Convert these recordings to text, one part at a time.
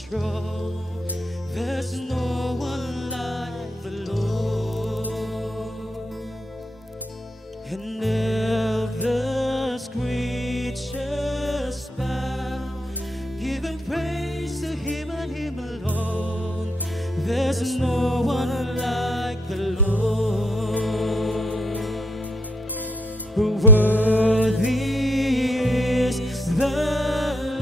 throne. There's no one like the Lord. And elders, creatures bow, giving praise to Him and Him alone. There's no one like the Lord. Who worthy is the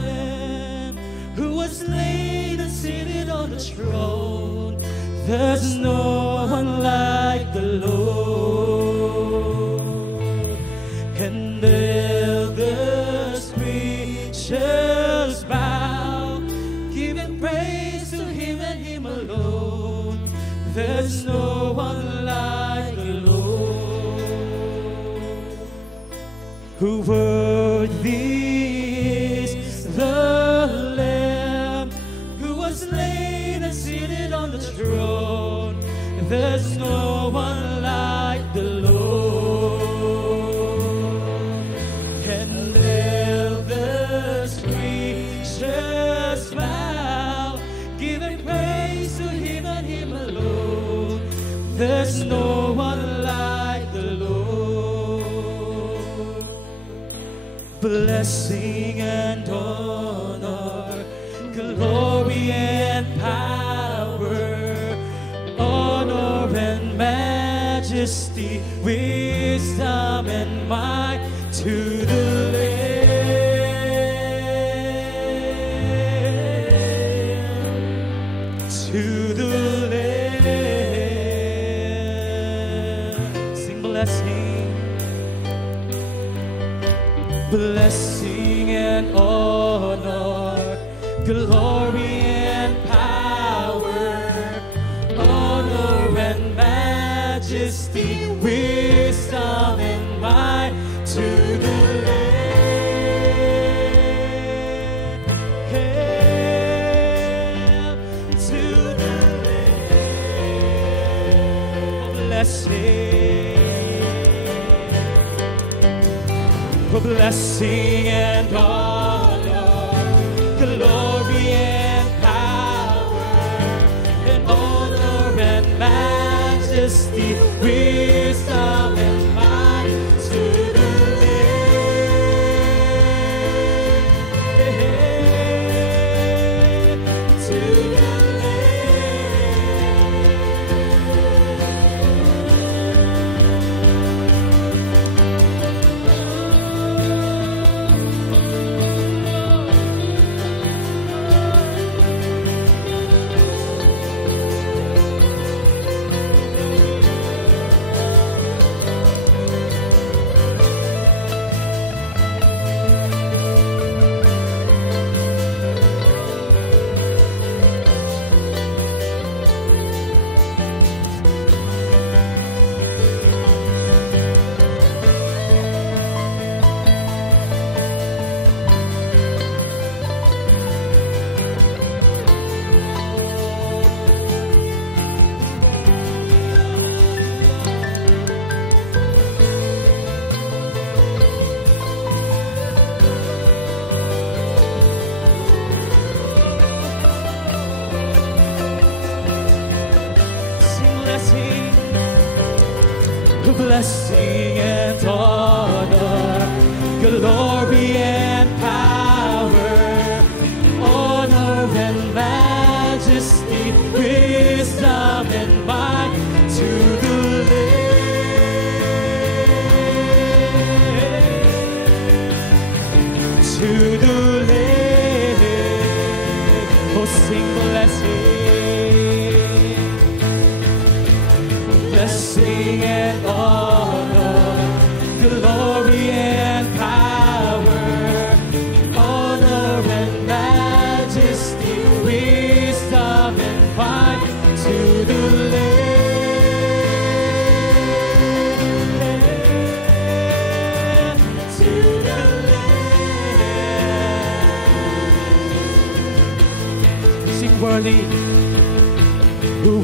Lamb who was slain and seated on the throne. There's no one like the Lord. And elders, creatures bow, giving praise to Him and Him alone. There's no one like the Lord. Who worthy is the Lamb who was slain and seated on the throne. There's no one like the Lord. And elders, creatures bow, giving praise to Him and Him alone. There's no one like the Lord. Blessing and honor, glory and power, honor and majesty, wisdom and might to the Lamb, to the Lamb. Sing blessing, blessing and honor, glory and power, honor and majesty, wisdom and might to the Lamb, to the Lamb. Blessing and honor, glory and power, and honor and majesty, wisdom and might to the Lamb, to the blessing and honor, glory and power, honor and majesty, wisdom and might to the Lamb, to the Lamb. Oh, sing blessing, blessing and honor, glory and power, honor and majesty, wisdom and might to the Lamb, to the Lamb. Sing worthy,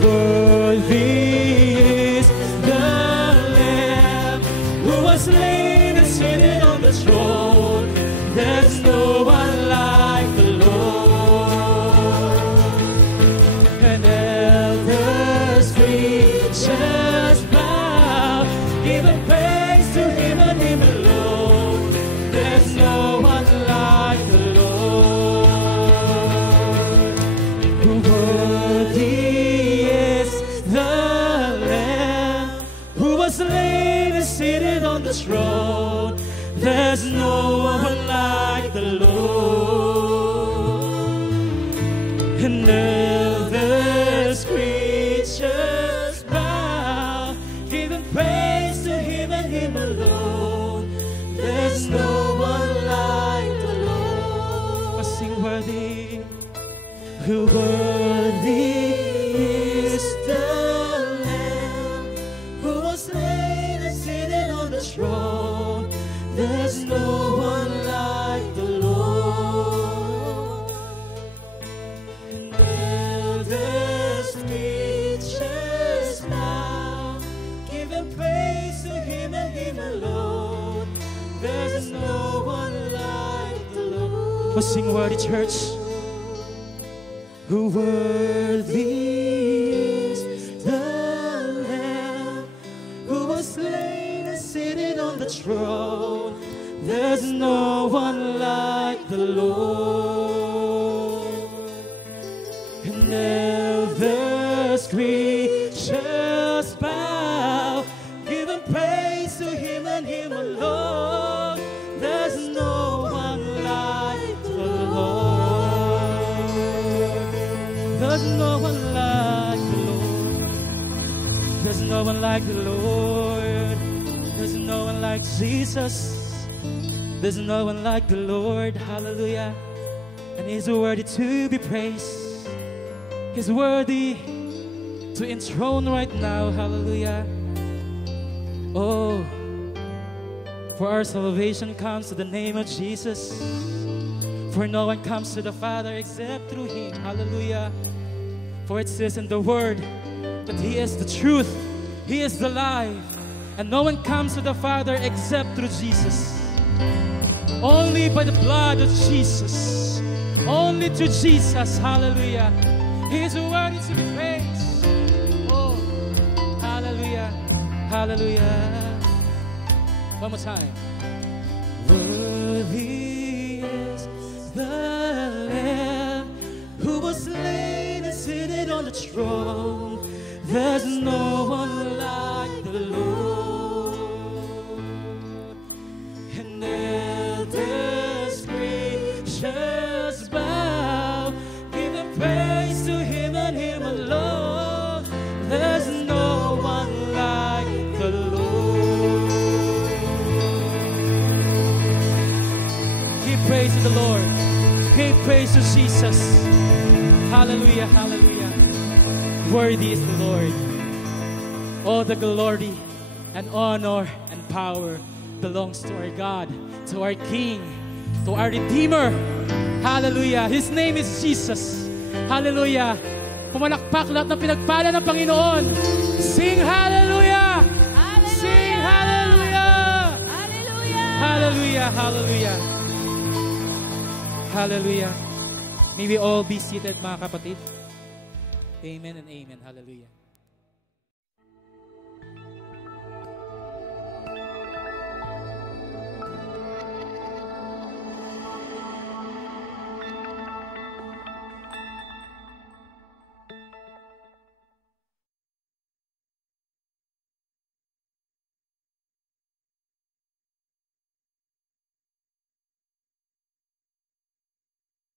worthy is the Lamb who was slain and seated on the throne. There's no one like the Lord. Lord, and elders, creatures bow, giving praise to Him and Him alone. There's no one like the Lord. Sing worthy, who worthy is the Lamb who was slain and seated on the throne. There's no one like the Lord. And elders, creatures bow, giving praise to Him and Him alone. There's no one like the Lord. Let's sing worthy, church. Who worthy is the Lamb who was slain and seated on the throne. There's no one like the Lord. And elders, creatures bow, giving praise to Him and Him alone. There's no one like the Lord. There's no one like the Lord. There's no one like the Lord. There's no one like Jesus. There's no one like the Lord. Hallelujah. And He's worthy to be praised. He's worthy to enthrone right now. Hallelujah. Oh, for our salvation comes to the name of Jesus. For no one comes to the Father except through Him. Hallelujah. For it says in the Word that He is the truth, He is the life, and no one comes to the Father except through Jesus. Only by the blood of Jesus. Only to Jesus. Hallelujah. He is worthy to be praised. Oh, hallelujah. Hallelujah. One more time. Worthy is the Lamb who was slain and seated on the throne. There's no one like the Lord. And elders, creatures bow, giving praise to Him and Him alone. There's no one like the Lord. Give praise to the Lord. Give praise to Jesus. Hallelujah, hallelujah. Worthy is the Lord. All the glory and honor and power belongs to our God, to our King, to our Redeemer. Hallelujah. His name is Jesus. Hallelujah. Pumalakpak lahat ng pinagpala ng Panginoon. Sing hallelujah! Hallelujah! Sing hallelujah! Hallelujah! Hallelujah! Hallelujah! Hallelujah! May we all be seated, mga kapatid. Amen and amen. Hallelujah.